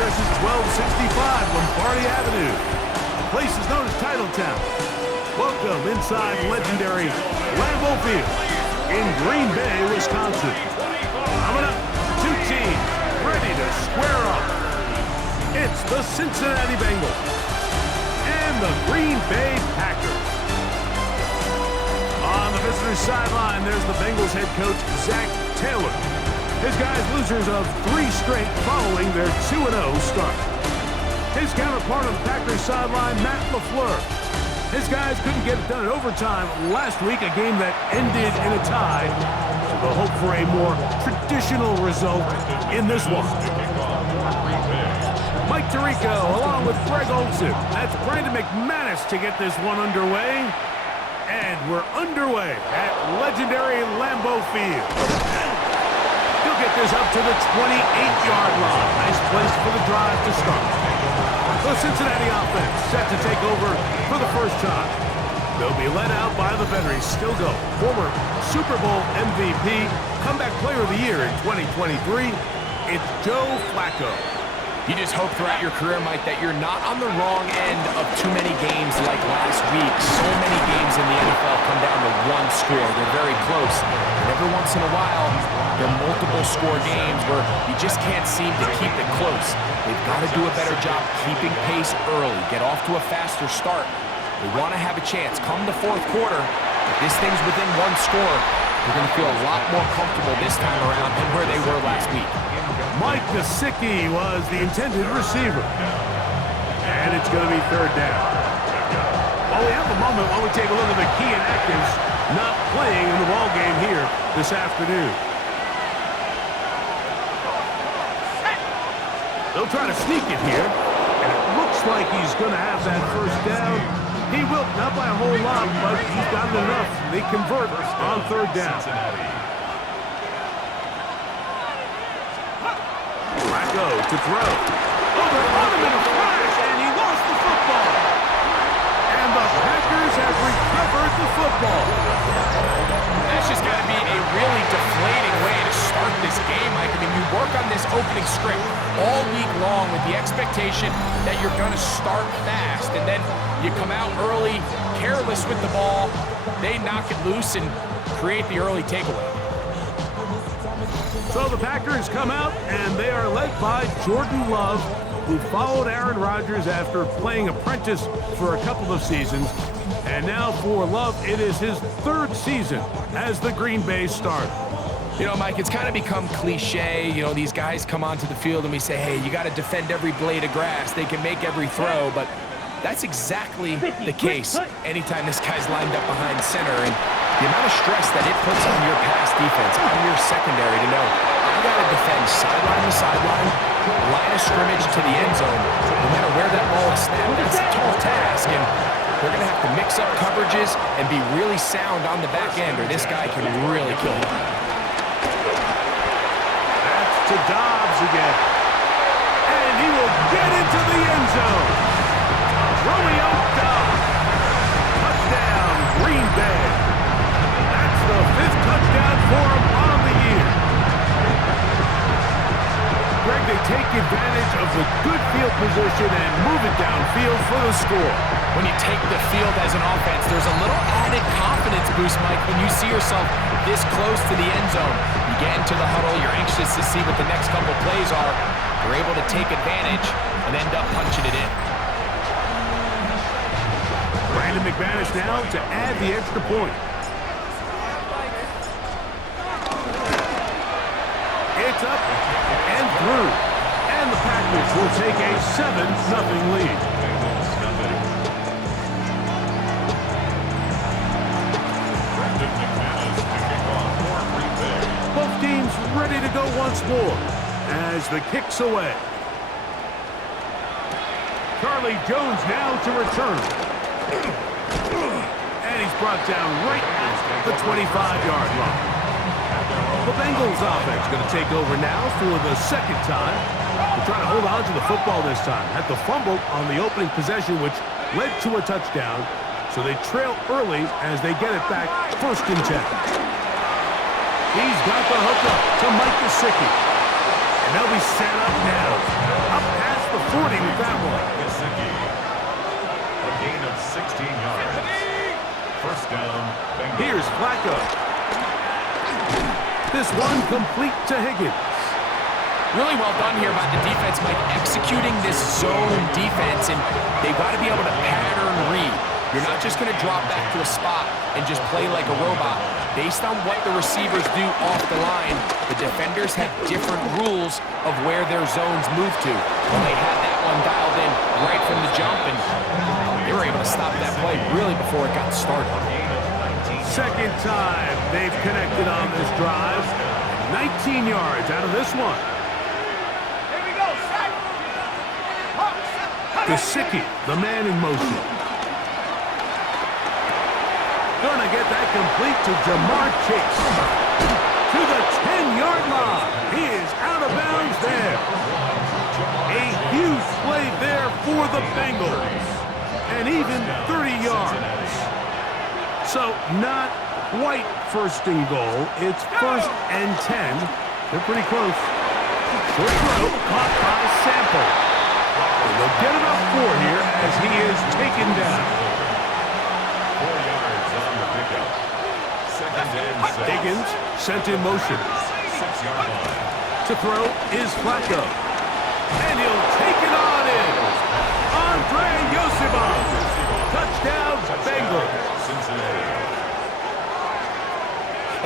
address is 1265 Lombardi Avenue. The place is known as Titletown. Welcome inside legendary Lambeau Field in Green Bay, Wisconsin. Coming up, two teams ready to square up. It's the Cincinnati Bengals and the Green Bay Packers. On the visitor's sideline, there's the Bengals head coach, Zach Taylor. His guys losers of 3 straight following their 2-0 start. His counterpart on the Packers sideline, Matt LaFleur. His guys couldn't get it done in overtime last week, a game that ended in a tie. So they'll hope for a more traditional result in this one. Mike Tirico along with Greg Olsen. That's Brandon McManus to get this one underway. And we're underway at legendary Lambeau Field. He'll get this up to the 28-yard line. Nice place for the drive to start. The Cincinnati offense set to take over for the first time. They'll be led out by the veteran, still go, former Super Bowl MVP, comeback player of the year in 2023. It's Joe Flacco. You just hope throughout your career, Mike, that you're not on the wrong end of too many games like last week. So many games in the NFL come down to one score. They're very close. And every once in a while, there are multiple score games where you just can't seem to keep it close. They've got to do a better job keeping pace early, get off to a faster start. They want to have a chance. Come the fourth quarter, if this thing's within one score, they're going to feel a lot more comfortable this time around than where they were last week. Mike Gesicki was the intended receiver. And it's going to be third down. Well, we have a moment while we take a look at the key inactives not playing in the ball game here this afternoon. They'll try to sneak it here. And it looks like he's going to have that first down. He will, not by a whole lot, but he's got it enough. They convert on third down. Flacco to throw. Oh, they're on him in a flash, and he lost the football. And the Packers have recovered the football. That's just going to be a really deflating way to start this game, Mike. I mean, you work on this opening script all week long with the expectation that you're going to start fast, and then you come out early, careless with the ball. They knock it loose and create the early takeaway. So the Packers come out, and they are led by Jordan Love, who followed Aaron Rodgers after playing apprentice for a couple of seasons. And now for Love, it is his 3rd season as the Green Bay starter. You know, Mike, it's kind of become cliche. You know, these guys come onto the field and we say, hey, you got to defend every blade of grass. They can make every throw, but that's exactly the case anytime this guy's lined up behind center. And the amount of stress that it puts on your pass defense, on your secondary to know, I got to defend sideline to sideline, line of scrimmage to the end zone, no matter where that ball is snapped. That's a tall task, and they're going to have to mix up coverages and be really sound on the back end, or this guy can really kill him. That's to Dobbs again. And he will get into the end zone. Romeo Dobbs. Touchdown, Green Bay. That's the 5th touchdown for him on the year. Greg, they take advantage of the good field position and move it downfield for the score. When you take the field as an offense, there's a little added confidence boost, Mike, when you see yourself this close to the end zone. You get into the huddle, you're anxious to see what the next couple plays are. You're able to take advantage and end up punching it in. Brandon McManus now to add the extra point. It's up and through. And the Packers will take a 7-0 lead. Both teams ready to go once more as the kick's away. Charlie Jones now to return. And he's brought down right at the 25-yard line. The Bengals offense going to take over now for the 2nd time. They're trying to hold on to the football this time. Had the fumble on the opening possession, which led to a touchdown. So they trail early as they get it back 1st and 10. He's got the hookup to Mike Gesicki. And they'll be set up now. Up past the 40 with that one. A gain of 16 yards. First down, Bengals. Here's Flacco. This one complete to Higgins. Really well done here by the defense, Mike, executing this zone defense, and they've got to be able to pattern read. You're not just going to drop back to a spot and just play like a robot. Based on what the receivers do off the line, the defenders have different rules of where their zones move to. Well, they had that one dialed in right from the jump, and they were able to stop that play really before it got started. Second time they've connected on this drive. 19 yards out of this one. Gesicki, the man in motion. Gonna get that complete to Jamar Chase. To the 10-yard line. He is out of bounds there. A huge play there for the Bengals. And even 30 yards. So not quite first and goal. It's first and 10. They're pretty close. Short throw caught by Sample. And they'll get it up 4 here as he is taken down. 4 yards on the pickup. Second and 6. Higgins sent in motion. 6-yard line. To throw is Flacco. And he'll take it on in. Andre Yosibov. Touchdown, Bengals. Cincinnati.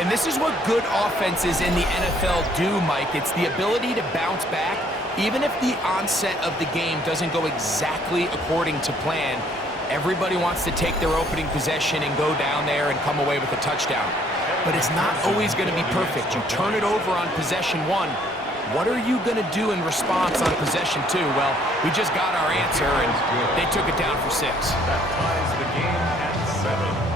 And this is what good offenses in the NFL do, Mike. It's the ability to bounce back. Even if the onset of the game doesn't go exactly according to plan, everybody wants to take their opening possession and go down there and come away with a touchdown. But it's not always going to be perfect. You turn it over on possession 1. What are you going to do in response on possession 2? Well, we just got our answer, and they took it down for 6. That ties the game at 7.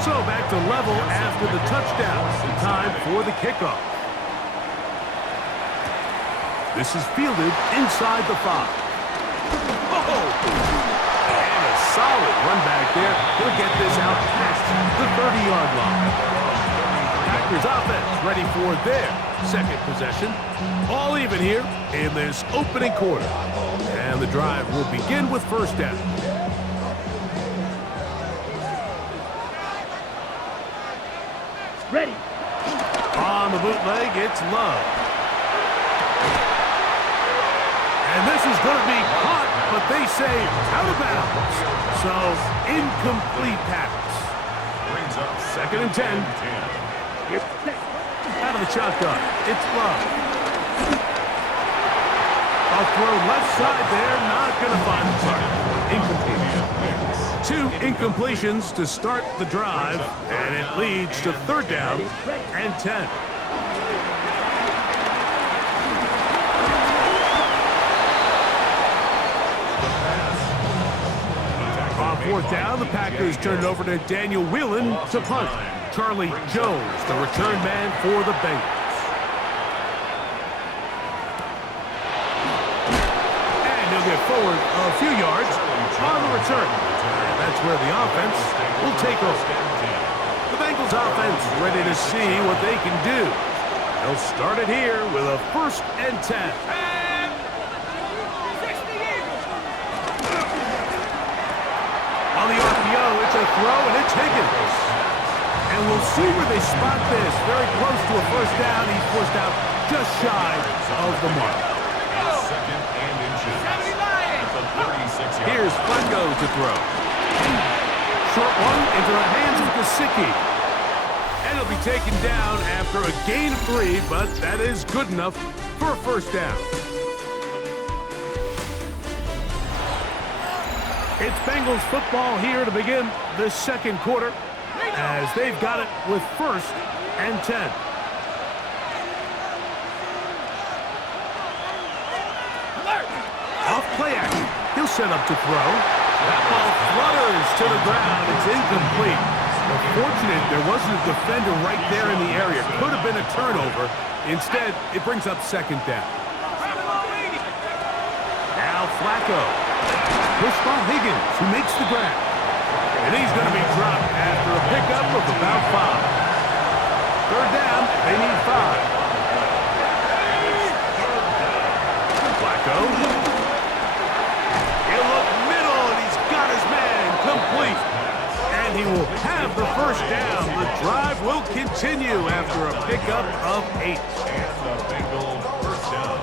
So back to level after the touchdown. Time for the kickoff. This is fielded inside the 5. Oh! And a solid run back there. He'll get this out past the 30-yard line. Packers offense ready for their second possession. All even here in this opening quarter. And the drive will begin with first down. Ready. On the bootleg, it's Love. And this is going to be caught, but they say out of bounds. So, incomplete pass. Brings up Second and 10. Out of the shotgun, it's Love. A throw left side there, not going to find the target. Incomplete. 2 incompletions to start the drive, and it leads to third down and 10. On fourth down, the Packers turn it over to Daniel Whelan to punt. Charlie Jones, the return man for the Bengals. And he'll get forward a few yards on the return. That's where the offense will take over. The Bengals offense ready to see what they can do. They'll start it here with a first and 10. On the RPO, it's a throw, and it's Higgins. And we'll see where they spot this. Very close to a first down. He's forced out just shy of the mark. second and inches. At the 36-yard. Here's Flacco to throw. Short one into the hands of Gesicki. And he'll be taken down after a gain of 3, but that is good enough for a first down. It's Bengals football here to begin the second quarter as they've got it with first and 10. Off play action. He'll set up to throw. That ball flutters to the ground. It's incomplete. Fortunate there wasn't a defender right there in the area. Could have been a turnover. Instead, it brings up second down. Now Flacco. Pushed by Higgins, who makes the grab. And he's going to be dropped after a pickup of about 5. Third down, they need 5. Flacco. He'll look middle, and he's got his man complete. And he will have the first down. The drive will continue after a pickup of 8. And the Bengals first down.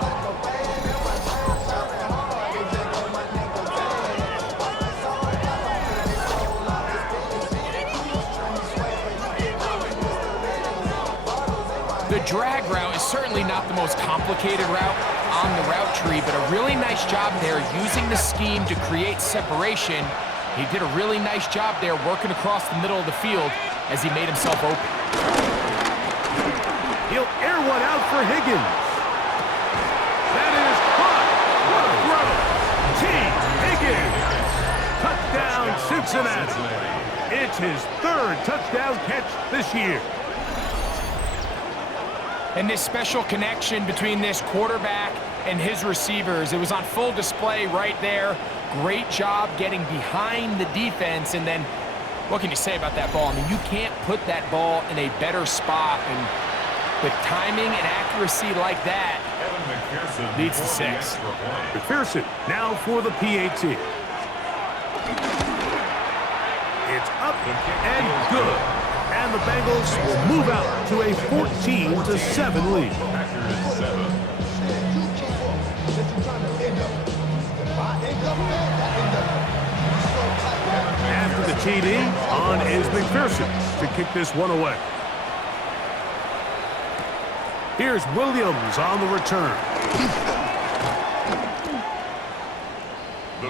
The drag route is certainly not the most complicated route on the route tree, but a really nice job there using the scheme to create separation. He did a really nice job there working across the middle of the field as he made himself open. He'll air one out for Higgins. That is caught. What a throw. T. Higgins. Touchdown, Cincinnati. It's his 3rd touchdown catch this year. And this special connection between this quarterback and his receivers, it was on full display right there. Great job getting behind the defense. And then what can you say about that ball? I mean, you can't put that ball in a better spot. And with timing and accuracy like that, leads to 6. McPherson now for the PAT. It's up and good. And the Bengals will move out to a 14-7 lead. After the TD, on is McPherson to kick this one away. Here's Williams on the return. The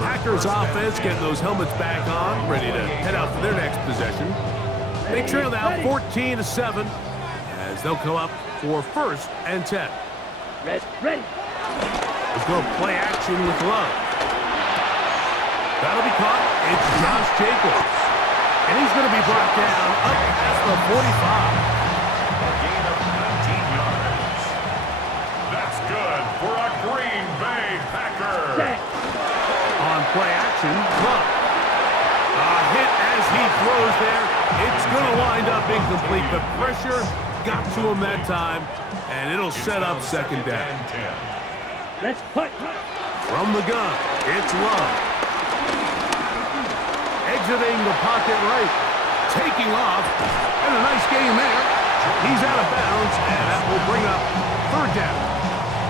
Packers offense getting those helmets back on, ready to head out for their next possession. They trail now 14-7 as they'll come up for 1st and 10. Ready. Let's go play action with Love. That'll be caught. It's Josh Jacobs. And he's going to be brought down up past the 45. A gain of 19 yards. That's good for a Green Bay Packer. On play action, Love. A hit as he throws there. It's going to wind up incomplete. The pressure got to him that time, and it'll set up 2nd down. Let's punt. From the gun, it's Love. Exiting the pocket right. Taking off. And a nice game there. He's out of bounds, and that will bring up 3rd down.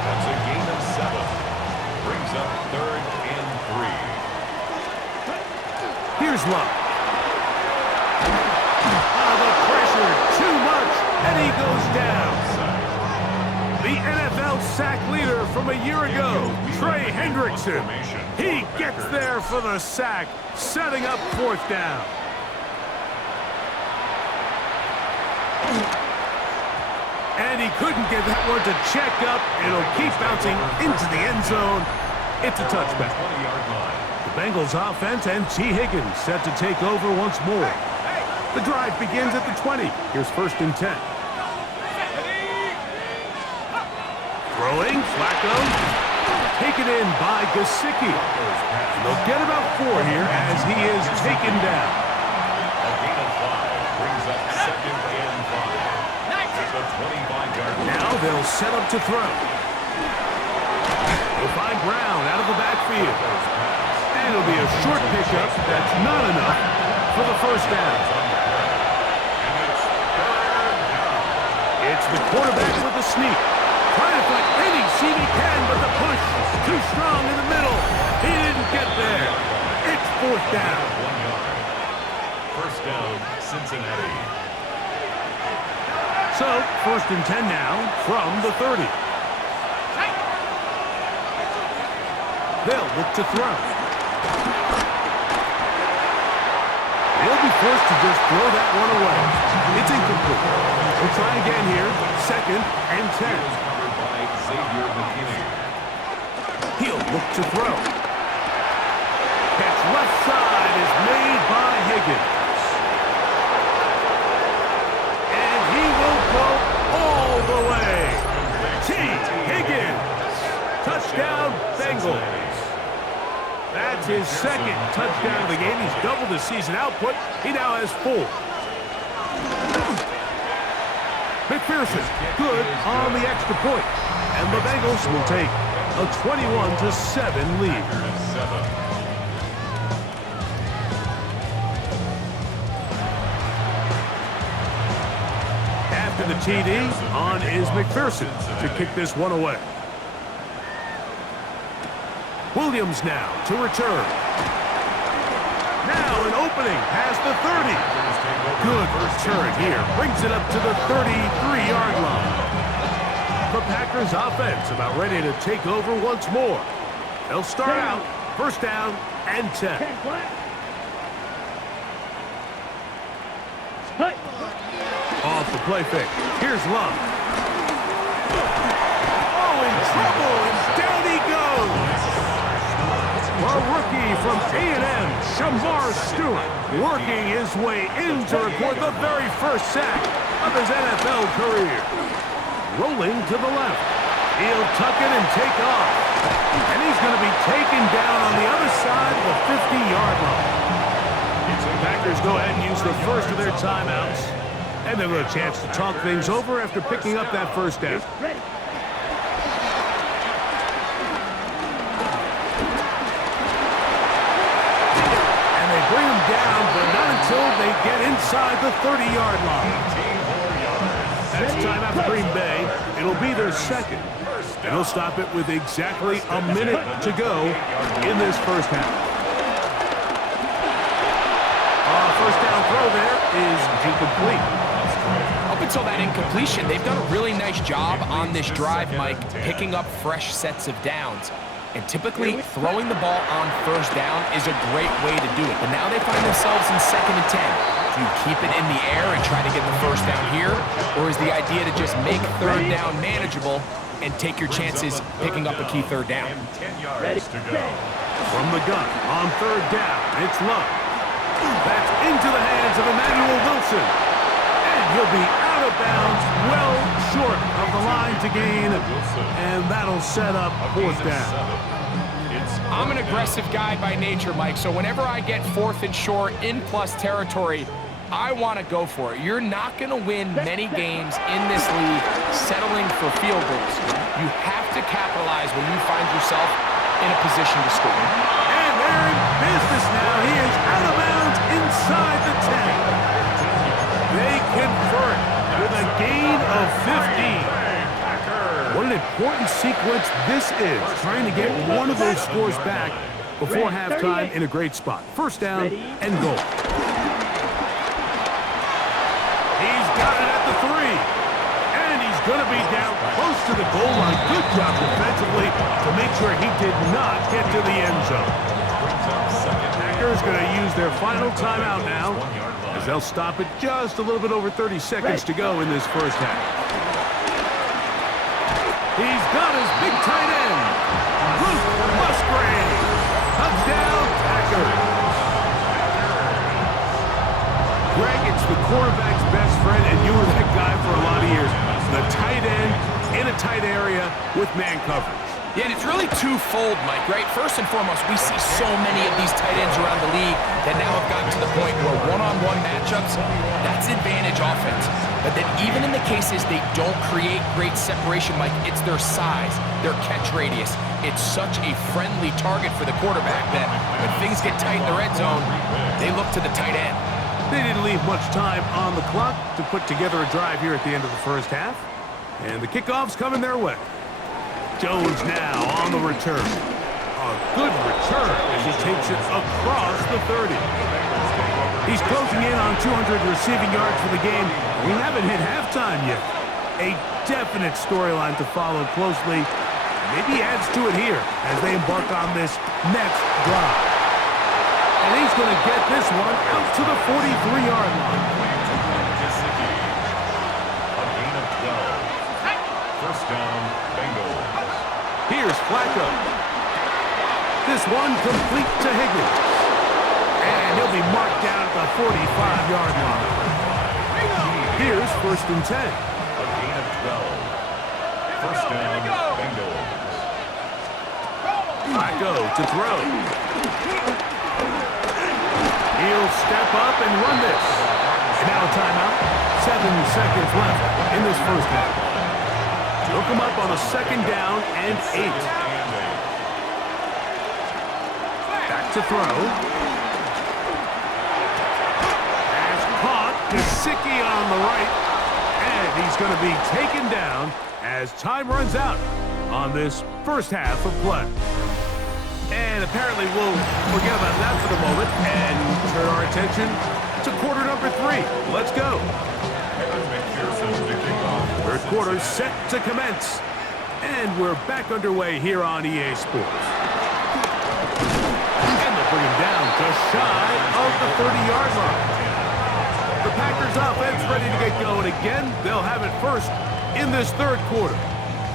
That's a gain of 7. Brings up 3rd and 3. Here's Love. The pressure, too much, and he goes down. The NFL sack leader from a year ago, Trey Hendrickson. He gets there for the sack, setting up 4th down. And he couldn't get that one to check up. It'll keep bouncing into the end zone. It's a touchback. The Bengals offense and T. Higgins set to take over once more. The drive begins at the 20. Here's 1st and 10. Throwing, Flacco. Taken in by Gesicki. They'll get about 4 here as he is taken down. A gain of 5 brings up 2nd and 5. At the 25-yard line. Now they'll set up to throw. They'll find Brown out of the backfield. And it'll be a short pickup. That's not enough for the 1st down. It's the quarterback with the sneak. Trying to find any seam he can, but the push is too strong in the middle. He didn't get there. It's 4th down. 1 yard. First down, Cincinnati. So, 1st and 10 now from the 30. They'll look to throw. They'll be forced to just throw that one away. It's incomplete. We'll try again here. 2nd and 10. He'll look to throw. Catch left side is made by Higgins. And he will go all the way. T. Higgins. Touchdown, Bengals. That's his second touchdown of the game. He's doubled his season output. He now has 4. McPherson, good on the extra point. And the Bengals will take a 21-7 lead. After the TD, on is McPherson to kick this one away. Williams now to return. Now an opening past the 30. Good return here. Brings it up to the 33-yard line. The Packers offense about ready to take over once more. They'll start out first down and 10. Off the play fake. Here's Love. Oh, in trouble, and down he goes. A rookie from A&M, Shamar Stewart, working his way in to record the very first sack of his NFL career. Rolling to the left. He'll tuck it and take off. And he's going to be taken down on the other side of the 50-yard line. The Packers go ahead and use the first of their timeouts. And they'll get a chance to talk things over after picking up that first down. And they bring him down, but not until they get inside the 30-yard line. That's time out for Green Bay. It'll be their second. And they'll stop it with exactly a minute to go in this first half. First down throw there is incomplete. Up until that incompletion, they've done a really nice job on this drive, Mike, picking up fresh sets of downs. And typically, throwing the ball on first down is a great way to do it. But now they find themselves in 2nd and 10. Do you keep it in the air and try to get the first down here? Or is the idea to just make third down manageable and take your chances picking up a key third down? 10 yards to go. From the gun on third down, it's Love. That's into the hands of Emmanuel Wilson. And he'll be out of bounds, well short of the line to gain. And that'll set up 4th down. I'm an aggressive guy by nature, Mike, so whenever I get 4th and short in plus territory, I want to go for it. You're not going to win many games in this league settling for field goals. You have to capitalize when you find yourself in a position to score. And they're in business now. He is out of bounds inside the 10. They convert with a gain of 15. What an important sequence this is, trying to get one of those scores back before halftime in a great spot. First down and goal. He's got it at the 3. And he's going to be down close to the goal line. Good job defensively to make sure he did not get to the end zone. Packers going to use their final timeout now, as they'll stop it just a little bit over 30 seconds to go in this first half. He's got his big tight end, Luke Musgrave. Touchdown, Packers. Greg, it's the quarterback's best friend, and you were that guy for a lot of years. The tight end in a tight area with man coverage. Yeah, and it's really twofold, Mike, right? First and foremost, we see so many of these tight ends around the league that now have gotten to the point where one-on-one matchups, that's advantage offense. But then even in the cases they don't create great separation, Mike, it's their size, their catch radius. It's such a friendly target for the quarterback that when things get tight in the red zone, they look to the tight end. They didn't leave much time on the clock to put together a drive here at the end of the first half. And the kickoff's coming their way. Jones now on the return. A good return as he takes it across the 30. He's closing in on 200 receiving yards for the game. We haven't hit halftime yet. A definite storyline to follow closely. Maybe adds to it here as they embark on this next drive. And he's going to get this one out to the 43-yard line. A gain of 12. First down, Bengals. Here's Flacco. This one complete to Higgins. And he'll be marked down at the 45-yard line. Here's 1st and 10. A gain of 12. First down, Bengals. Flacco to throw. He'll step up and run this. And now a timeout. 7 seconds left in this first half. He'll come up on a 2nd down and 8. Back to throw. Pass caught. Gesicki on the right. And he's going to be taken down as time runs out on this first half of play. And apparently we'll forget about that for the moment and turn our attention to quarter number 3. Let's go. Third quarter set to commence. And we're back underway here on EA Sports. And they'll bring him down just shy of the 30-yard line. The Packers offense ready to get going again. They'll have it first in this third quarter.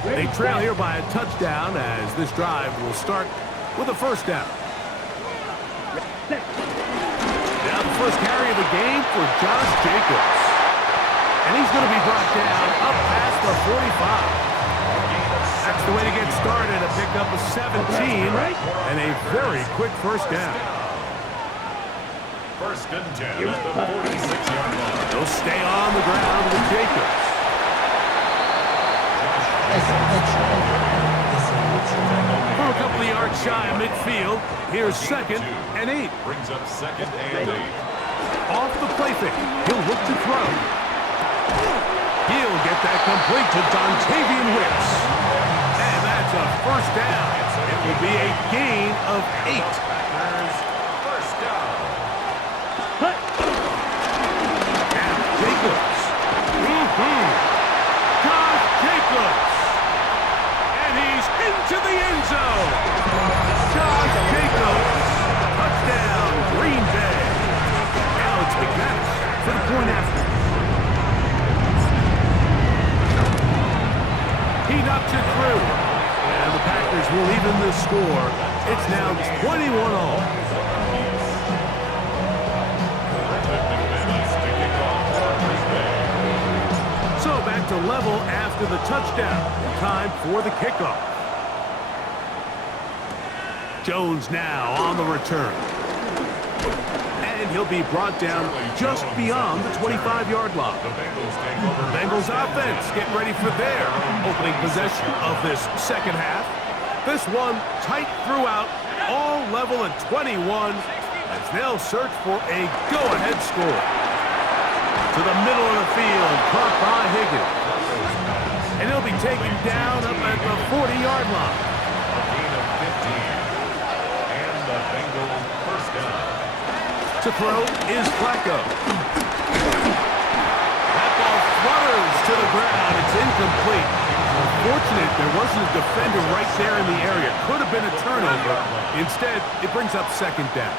They trail here by a touchdown as this drive will start with a 1st down. Now the first carry of the game for Josh Jacobs. And he's going to be brought down up past the 45. That's the way to get started, a pickup of 17 and a very quick 1st down. 1st and 10 at the 46-yard line. They'll stay on the ground with Jacobs. For a couple of yards shy of midfield, here's 2nd and 8. Brings up 2nd and 8. Off the play fake, he'll look to throw. He'll get that complete to Dontavian Wicks. And that's a 1st down. It will be a gain of 8. Packers, 1st down. And Jacobs. Josh Jacobs. And he's into the end zone. Josh Jacobs. Touchdown, Green Bay. Alex McManus for the point after. He knocks it through. And the Packers will even the score. It's now 21-all. So back to level after the touchdown. Time for the kickoff. Jones now on the return. And he'll be brought down just beyond the 25-yard line. The Bengals offense getting ready for their opening possession of this 2nd half. This one tight throughout, all level at 21 as they'll search for a go-ahead score. To the middle of the field, caught by Higgins. And he'll be taken down up at the 40-yard line. A gain of 15. And the Bengals 1st down. To throw is Flacco. That ball flutters to the ground. It's incomplete. Unfortunate there wasn't a defender right there in the area. Could have been a turnover. Instead, it brings up 2nd down.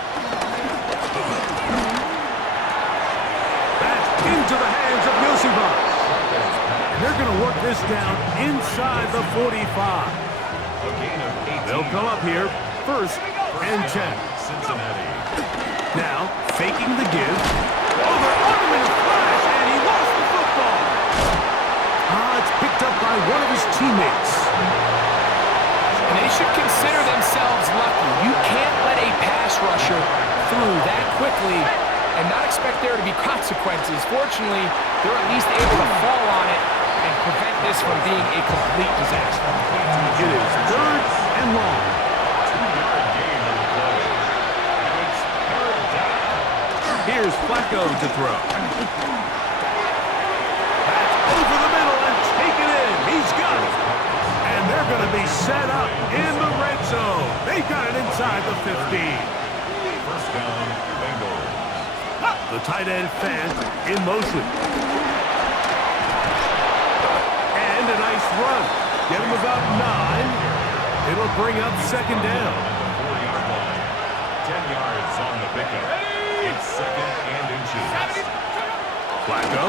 That's into the hands of Yosibas. And they're going to work this down inside the 45. A gain of 18. They'll come up here 1st and 10. Cincinnati. Now, faking the give. Oh, they're on him in a flash, and he lost the football. It's picked up by one of his teammates. And they should consider themselves lucky. You can't let a pass rusher through that quickly and not expect there to be consequences. Fortunately, they're at least able to fall on it and prevent this from being a complete disaster. It is 3rd and long. 2-yard gain on the play. And it's 3rd down. Here's Flacco to throw. That's over the middle and taken in. He's got it. And they're going to be set up in the red zone. They got it inside the 15. 1st down, Bengals. The tight end fan in motion. And a nice run. Get him about 9. It'll bring up 2nd down. 4-yard line. 10 yards on the pickup. It's 2nd and inches. Flacco.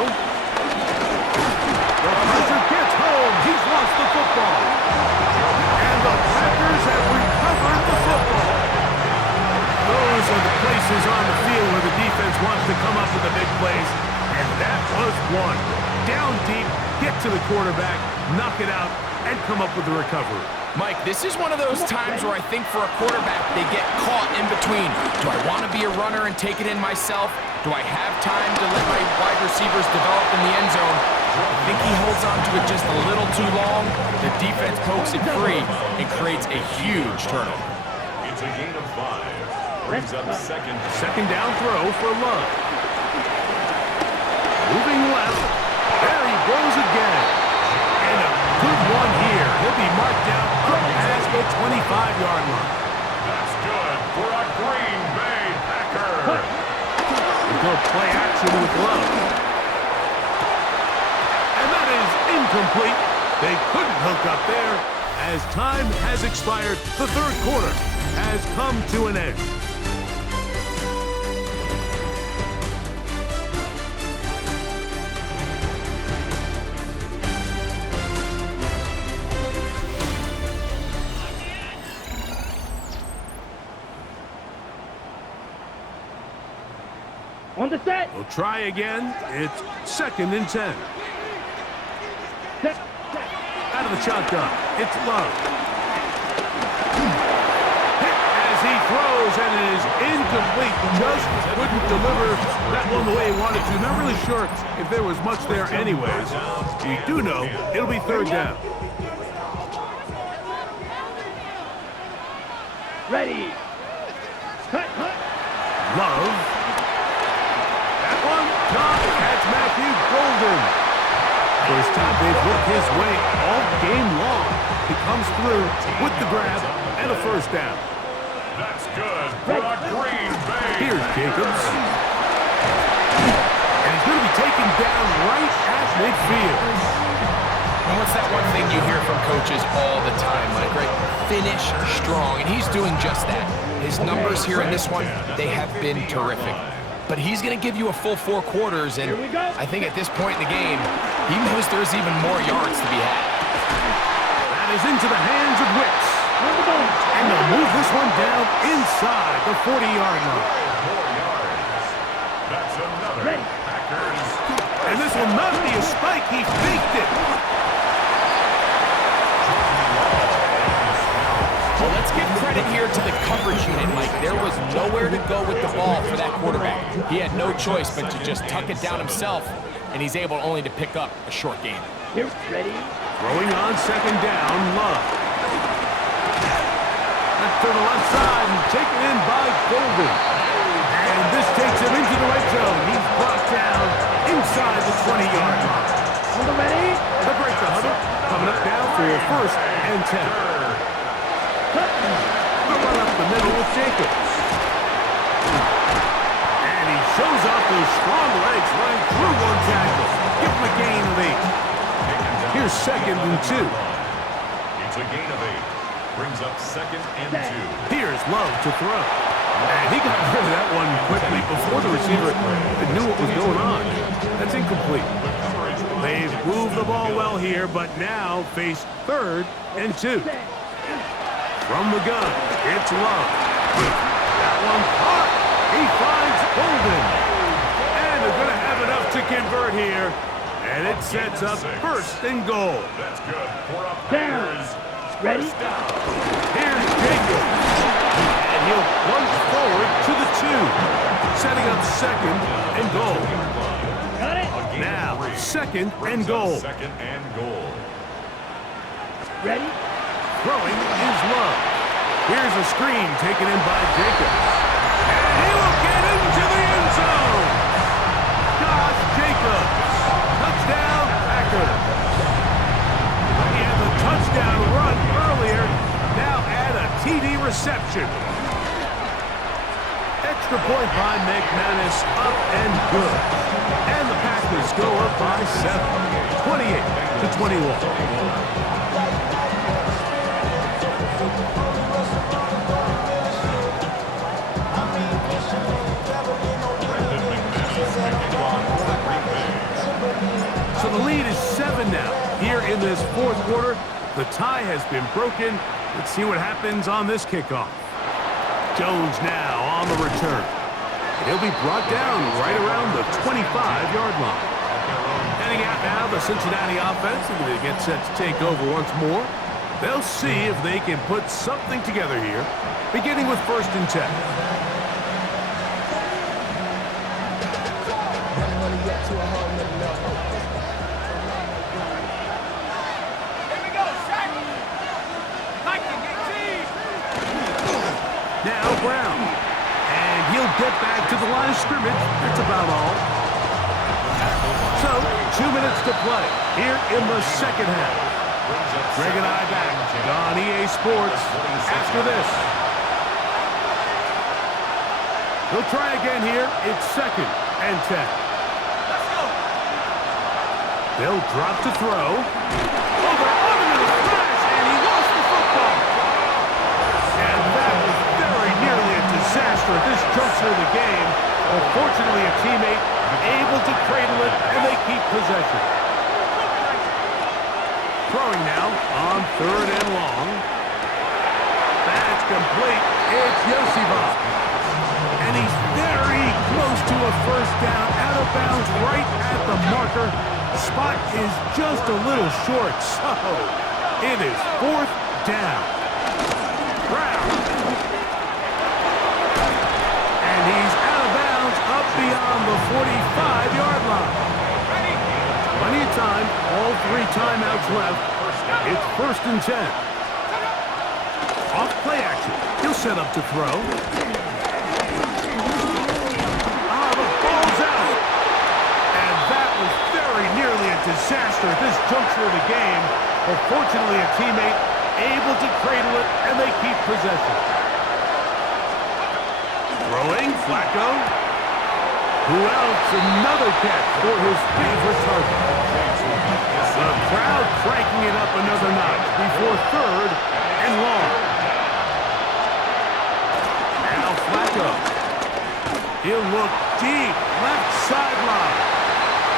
The pressure gets home. He's lost the football. And the Packers have recovered the football. Those are the places on the field where the defense wants to come up with the big plays. And that was one. Down deep, get to the quarterback, knock it out, and come up with the recovery. Mike, this is one of those times where I think for a quarterback, they get caught in between. Do I want to be a runner and take it in myself? Do I have time to let my wide receivers develop in the end zone? I think he holds on to it just a little too long. The defense pokes it free and creates a huge turnover. It's a gain of 5. Brings up second. Second down throw for Love. Moving left. There he goes again. And a good one here. He'll be marked down past the 25-yard line. That's good for a Green Bay Packer. We go play action with Love. And that is incomplete. They couldn't hook up there. As time has expired, the third quarter has come to an end. On the set. We'll try again. It's 2nd and 10. Set. Out of the shotgun. It's Love. Hit as he throws, and it is incomplete. Just couldn't deliver that one the way he wanted to. Not really sure if there was much there anyways. We do know it'll be 3rd down. Ready. Cut. Love. That one, Tom, that's Matthew Golden. First time they've worked his way all game long. He comes through with the grab and a 1st down. That's good for a Green Bay. Here's Jacobs. And he's going to be taken down right at midfield. And what's that one thing you hear from coaches all the time, Mike, right? Finish strong, and he's doing just that. His numbers here in this one, they have been terrific. But he's going to give you a full 4 quarters, and I think at this point in the game, he knows there's even more yards to be had. That is into the hands of Wicks. And they'll move this one down inside the 40-yard line. 4 yards. That's another Packers. And this will not be a spike. He faked it. Well, let's give credit here to the coverage unit, Mike. There was nowhere to go with the ball for that quarterback. He had no choice but to just tuck it down himself, and he's able only to pick up a short gain. Here, ready. Throwing on 2nd down, Love. That's to the left side and taken in by Golden. And this takes him into the red zone. He's brought down inside the 20-yard line. On the ready. The break the huddle. Coming up now for 1st and 10. The run up the middle with Jacobs. And he shows off those strong legs running through one tackle. Give him a gain of 8. Here's 2nd and 2. It's a gain of 8. Brings up 2nd and 2. Here's Love to throw. And he got rid of that one quickly before the receiver knew what was going on. That's incomplete. They've moved the ball well here, but now face 3rd and 2. From the gun, it's Love. That one caught. He finds Golden. And they're going to have enough to convert here. And it sets up 1st and goal. That's good for a Down. Packers. Ready. Here's Jacobs. And he'll plunge forward to the 2. Setting up 2nd and goal. Got it. Now, 2nd and goal. 2nd and goal. Ready. Throwing is Love. Here's a screen taken in by Jacobs. And he will get into the end zone. Josh Jacobs. Touchdown, Packers. He had the touchdown run earlier. Now add a TD reception. Extra point by McManus, up and good. And the Packers go up by 7, 28-21. So the lead is 7 now. Here in this 4th quarter, the tie has been broken. Let's see what happens on this kickoff. Jones now on the return. He'll be brought down right around the 25-yard line. Heading out now, the Cincinnati offense. They get set to take over once more. They'll see if they can put something together here, beginning with 1st and 10. Now Brown. And he'll get back to the line of scrimmage. That's about all. So, 2 minutes to play here in the second half. Greg and I back on EA Sports after this. He'll try again here. It's 2nd and 10. Let's go. They'll drop to throw. Oh, they're on him in a flash, and he lost the football. And that was very nearly a disaster at this juncture of the game. But fortunately, a teammate able to cradle it, and they keep possession. Throwing now on 3rd and long. That's complete. It's Yosibov. And he's very close to a 1st down, out of bounds, right at the marker. The spot is just a little short, so it is 4th down. Brown. And he's out of bounds, up beyond the 45-yard line. Plenty of time, all 3 timeouts left. It's 1st and 10. Off play action. He'll set up to throw. The ball's out. And that was very nearly a disaster at this juncture of the game. But fortunately, a teammate able to cradle it, and they keep possession. Throwing, Flacco. Who else? Another catch for his favorite target. The crowd cranking it up another notch before 3rd and long. Now Flacco. He'll look deep, left sideline.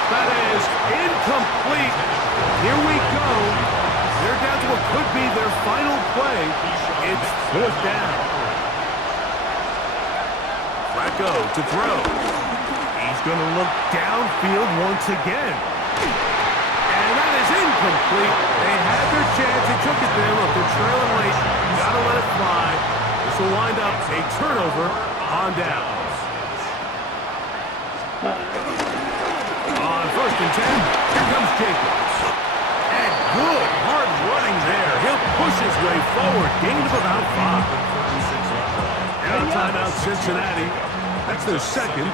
That is incomplete. Here we go. They're down to what could be their final play. It's 4th down. Flacco to throw. He's going to look downfield once again. And that is incomplete. They had their chance. They took it there. Look, they're trailing late. Got to let it fly. This will wind up a turnover on downs. On 1st and 10, here comes Jacobs. And good hard running there. He'll push his way forward. Gain of about 5. Now timeout Cincinnati. That's their 2nd.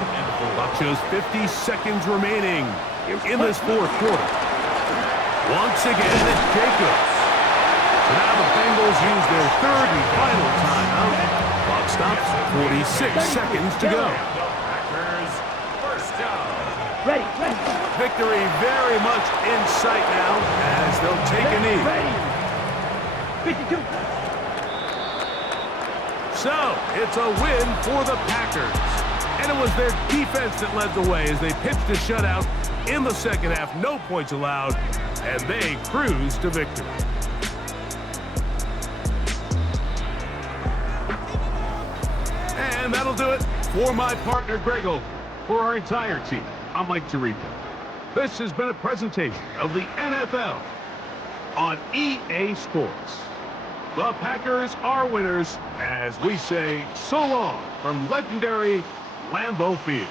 Clock shows 50 seconds remaining in this 4th quarter. Once again, it's Jacobs. So now the Bengals use their 3rd and final timeout. Clock stops, 46 seconds to go. Ready. Victory very much in sight now as they'll take a knee. Ready. 52. So, it's a win for the Packers. And it was their defense that led the way as they pitched a shutout in the second half. No points allowed, and they cruised to victory. And that'll do it for my partner, Greg Oak. For our entire team, I'm Mike Tirico. This has been a presentation of the NFL on EA Sports. The Packers are winners as we say so long from legendary Lambeau Field.